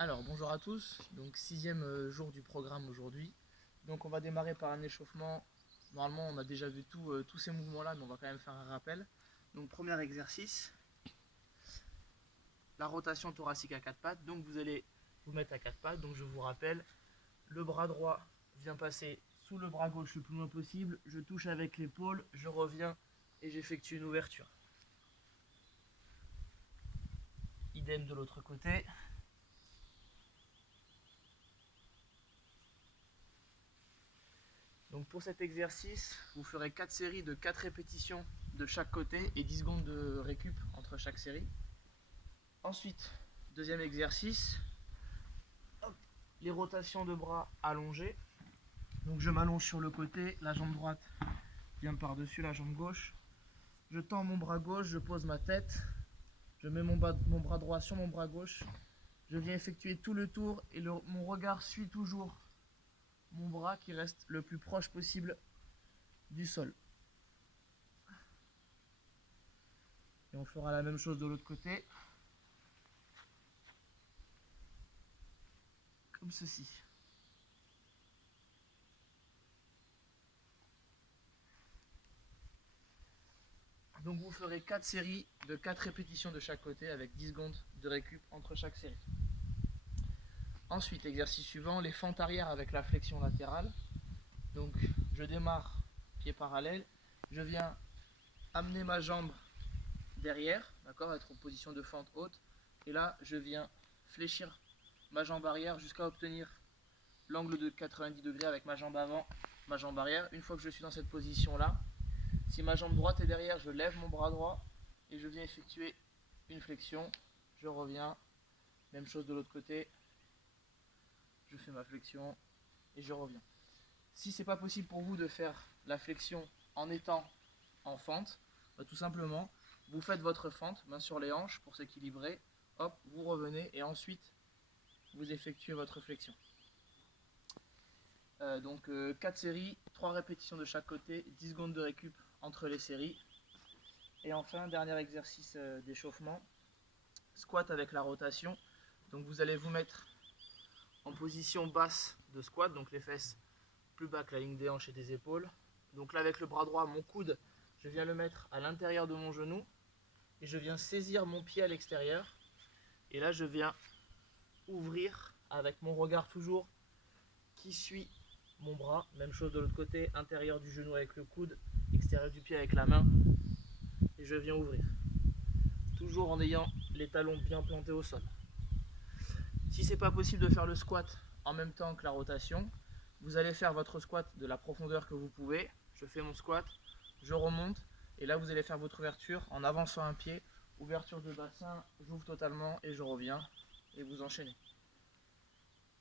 Alors bonjour à tous, donc sixième jour du programme aujourd'hui. Donc on va démarrer par un échauffement. Normalement on a déjà vu tous ces mouvements là, mais on va quand même faire un rappel. Donc premier exercice, la rotation thoracique à quatre pattes. Donc vous allez vous mettre à quatre pattes. Donc je vous rappelle, le bras droit vient passer sous le bras gauche le plus loin possible. Je touche avec l'épaule, je reviens et j'effectue une ouverture. Idem de l'autre côté. Donc pour cet exercice, vous ferez 4 séries de 4 répétitions de chaque côté et 10 secondes de récup entre chaque série. Ensuite, deuxième exercice, hop, les rotations de bras allongées. Donc je m'allonge sur le côté, la jambe droite vient par-dessus la jambe gauche. Je tends mon bras gauche, je pose ma tête, je mets mon bras droit sur mon bras gauche. Je viens effectuer tout le tour et mon regard suit toujours mon bras qui reste le plus proche possible du sol. Et on fera la même chose de l'autre côté. Comme ceci. Donc vous ferez 4 séries de 4 répétitions de chaque côté avec 10 secondes de récup entre chaque série. Ensuite, exercice suivant, les fentes arrière avec la flexion latérale. Donc je démarre pied parallèle, je viens amener ma jambe derrière, d'accord, être en position de fente haute, et là je viens fléchir ma jambe arrière jusqu'à obtenir l'angle de 90 degrés avec ma jambe avant, ma jambe arrière. Une fois que je suis dans cette position là, si ma jambe droite est derrière, je lève mon bras droit et je viens effectuer une flexion. Je reviens, même chose de l'autre côté, je fais ma flexion et je reviens. Si c'est pas possible pour vous de faire la flexion en étant en fente, tout simplement, vous faites votre fente, main sur les hanches pour s'équilibrer, hop, vous revenez et ensuite vous effectuez votre flexion. Donc 4 séries, 3 répétitions de chaque côté, 10 secondes de récup entre les séries. Et enfin, dernier exercice d'échauffement, squat avec la rotation. Donc vous allez vous mettre en position basse de squat, donc les fesses plus bas que la ligne des hanches et des épaules. Donc là avec le bras droit, mon coude, je viens le mettre à l'intérieur de mon genou et je viens saisir mon pied à l'extérieur. Et là je viens ouvrir avec mon regard toujours qui suit mon bras. Même chose de l'autre côté, intérieur du genou avec le coude, extérieur du pied avec la main. Et je viens ouvrir. Toujours en ayant les talons bien plantés au sol. Si c'est pas possible de faire le squat en même temps que la rotation, vous allez faire votre squat de la profondeur que vous pouvez. Je fais mon squat, je remonte et là vous allez faire votre ouverture en avançant un pied, ouverture de bassin, j'ouvre totalement et je reviens et vous enchaînez.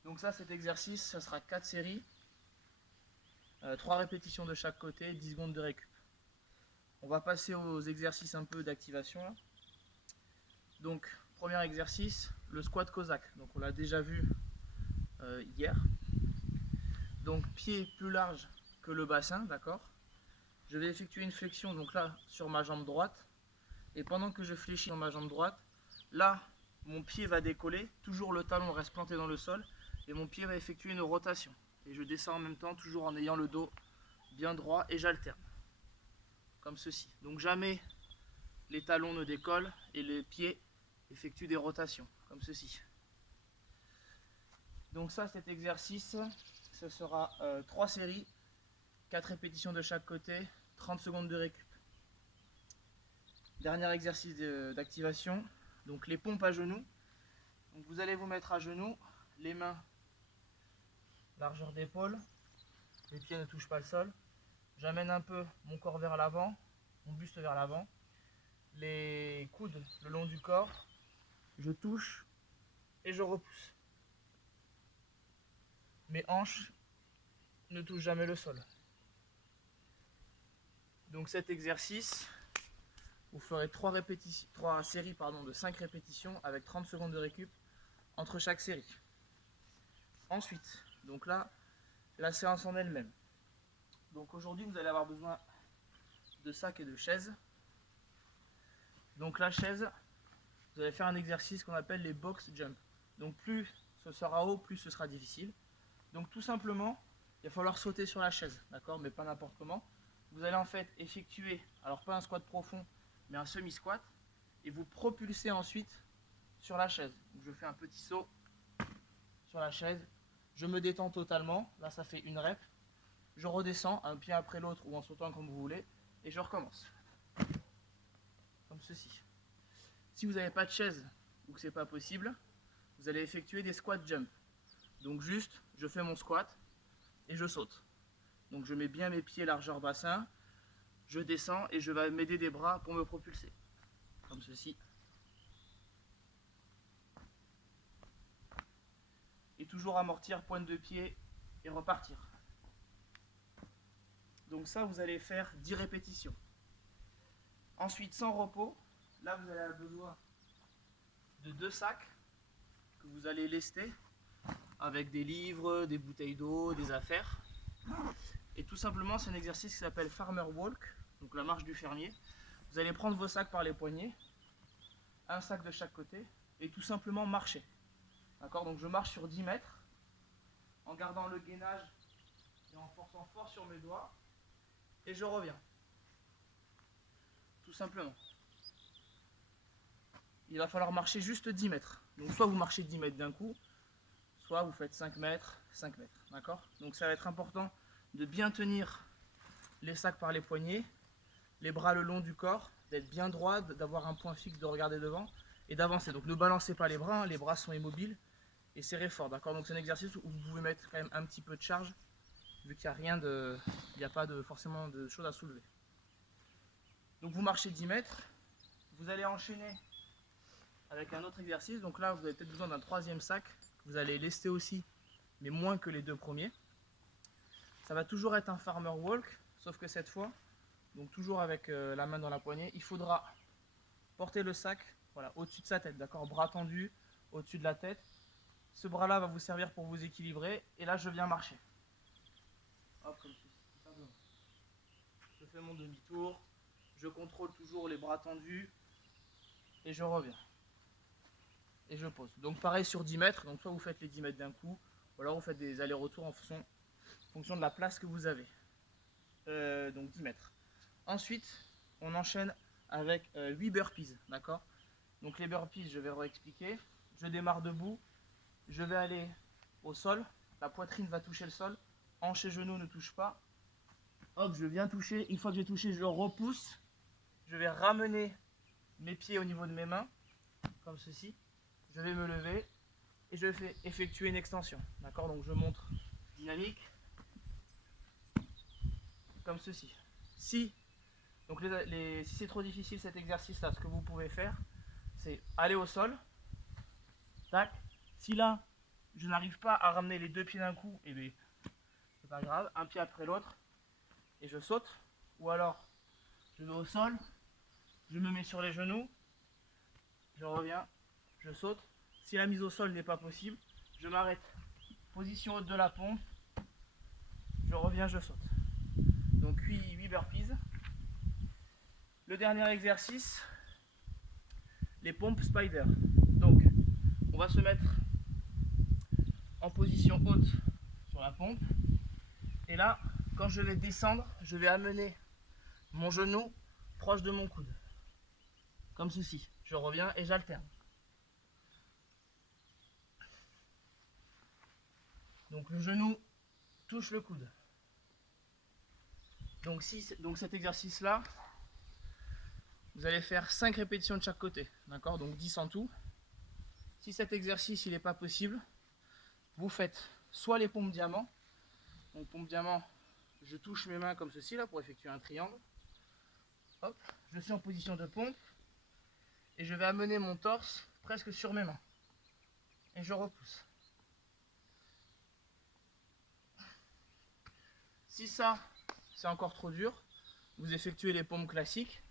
Donc ça, cet exercice, ça sera 4 séries, 3 répétitions de chaque côté, 10 secondes de récup. On va passer aux exercices un peu d'activation là. Donc premier exercice, le squat cosaque. Donc on l'a déjà vu hier. Donc pied plus large que le bassin, d'accord. Je vais effectuer une flexion donc là sur ma jambe droite. Et pendant que je fléchis dans ma jambe droite, là mon pied va décoller, toujours le talon reste planté dans le sol et mon pied va effectuer une rotation. Et je descends en même temps, toujours en ayant le dos bien droit et j'alterne. Comme ceci. Donc jamais les talons ne décollent et les pieds effectuent des rotations, comme ceci. Donc ça, cet exercice, ce sera 3 séries, 4 répétitions de chaque côté, 30 secondes de récup. Dernier exercice d'activation, donc les pompes à genoux. Donc vous allez vous mettre à genoux, les mains largeur d'épaule, les pieds ne touchent pas le sol. J'amène un peu mon corps vers l'avant, mon buste vers l'avant, les coudes le long du corps, je touche et je repousse. Mes hanches ne touchent jamais le sol. Donc cet exercice, vous ferez 3 séries de 5 répétitions avec 30 secondes de récup entre chaque série. Ensuite, donc là, la séance en elle-même. Donc aujourd'hui, vous allez avoir besoin de sacs et de chaises. Donc la chaise, vous allez faire un exercice qu'on appelle les box jump. Donc plus ce sera haut, plus ce sera difficile. Donc tout simplement, il va falloir sauter sur la chaise, d'accord, mais pas n'importe comment. Vous allez en fait effectuer, alors pas un squat profond, mais un semi-squat, et vous propulsez ensuite sur la chaise. Donc je fais un petit saut sur la chaise, je me détends totalement, là ça fait une rep, je redescends un pied après l'autre ou en sautant comme vous voulez, et je recommence. Comme ceci. Si vous n'avez pas de chaise ou que c'est pas possible, vous allez effectuer des squat jump. Donc juste, je fais mon squat et je saute. Donc je mets bien mes pieds largeur bassin, je descends et je vais m'aider des bras pour me propulser. Comme ceci. Et toujours amortir, pointe de pied et repartir. Donc ça, vous allez faire 10 répétitions. Ensuite, sans repos, là vous allez avoir besoin de 2 sacs que vous allez lester avec des livres, des bouteilles d'eau, des affaires. Et tout simplement, c'est un exercice qui s'appelle Farmer Walk, donc la marche du fermier. Vous allez prendre vos sacs par les poignets, un sac de chaque côté, et tout simplement marcher. D'accord? Donc je marche sur 10 mètres, en gardant le gainage et en forçant fort sur mes doigts, et je reviens. Tout simplement. Il va falloir marcher juste 10 mètres. Donc soit vous marchez 10 mètres d'un coup, soit vous faites 5 mètres, 5 mètres. D'accord? Donc ça va être important de bien tenir les sacs par les poignets, les bras le long du corps, d'être bien droit, d'avoir un point fixe, de regarder devant et d'avancer. Donc ne balancez pas les bras sont immobiles et serrez fort. D'accord? Donc c'est un exercice où vous pouvez mettre quand même un petit peu de charge, vu qu'il n'y a pas forcément de choses à soulever. Donc vous marchez 10 mètres, vous allez enchaîner avec un autre exercice. Donc là vous avez peut-être besoin d'un troisième sac, vous allez lester aussi, mais moins que les deux premiers. Ça va toujours être un farmer walk, sauf que cette fois, donc toujours avec la main dans la poignée, il faudra porter le sac voilà, au-dessus de sa tête, d'accord, bras tendus au-dessus de la tête. Ce bras-là va vous servir pour vous équilibrer, et là je viens marcher. Hop, comme ceci, tout simplement. Je fais mon demi-tour, je contrôle toujours les bras tendus, et je reviens. Et je pose. Donc pareil sur 10 mètres, donc soit vous faites les 10 mètres d'un coup, ou alors vous faites des allers-retours en fonction de la place que vous avez. Donc 10 mètres. Ensuite, on enchaîne avec 8 burpees, d'accord? Donc les burpees, je vais réexpliquer. Je démarre debout, je vais aller au sol, la poitrine va toucher le sol, hanches et genoux ne touchent pas. Hop, je viens toucher, une fois que j'ai touché, je repousse. Je vais ramener mes pieds au niveau de mes mains, comme ceci. Je vais me lever et je vais effectuer une extension, d'accord? Donc je montre dynamique, comme ceci. Si c'est trop difficile cet exercice-là, ce que vous pouvez faire, c'est aller au sol. Tac. Si là, je n'arrive pas à ramener les deux pieds d'un coup, et bien, c'est pas grave, un pied après l'autre, et je saute. Ou alors, je vais au sol, je me mets sur les genoux, je reviens, je saute. Si la mise au sol n'est pas possible, je m'arrête. Position haute de la pompe, je reviens, je saute. Donc 8 burpees. Le dernier exercice, les pompes spider. Donc, on va se mettre en position haute sur la pompe. Et là, quand je vais descendre, je vais amener mon genou proche de mon coude. Comme ceci. Je reviens et j'alterne. Donc le genou touche le coude. Donc cet exercice-là, vous allez faire 5 répétitions de chaque côté, d'accord? Donc 10 en tout. Si cet exercice il n'est pas possible, vous faites soit les pompes diamant. Donc pompe diamant, je touche mes mains comme ceci là pour effectuer un triangle. Hop, je suis en position de pompe et je vais amener mon torse presque sur mes mains. Et je repousse. Si ça, c'est encore trop dur, vous effectuez les pompes classiques.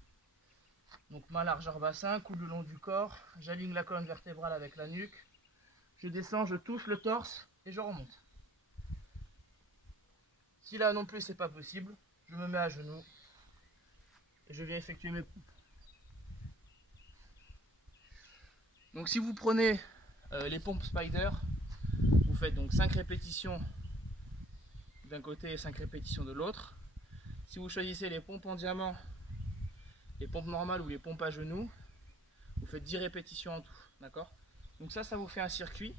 Donc main largeur bassin, coude le long du corps, j'aligne la colonne vertébrale avec la nuque, je descends, je touche le torse et je remonte. Si là non plus c'est pas possible, je me mets à genoux et je viens effectuer mes pompes. Donc si vous prenez les pompes spider, faites donc 5 répétitions d'un côté et 5 répétitions de l'autre. Si vous choisissez les pompes en diamant, les pompes normales ou les pompes à genoux, vous faites 10 répétitions en tout, d'accord? Donc ça vous fait un circuit.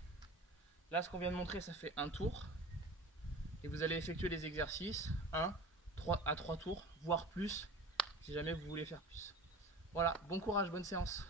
Là, ce qu'on vient de montrer, ça fait un tour. Et vous allez effectuer les exercices 1 à 3 tours, voire plus, si jamais vous voulez faire plus. Voilà, bon courage, bonne séance.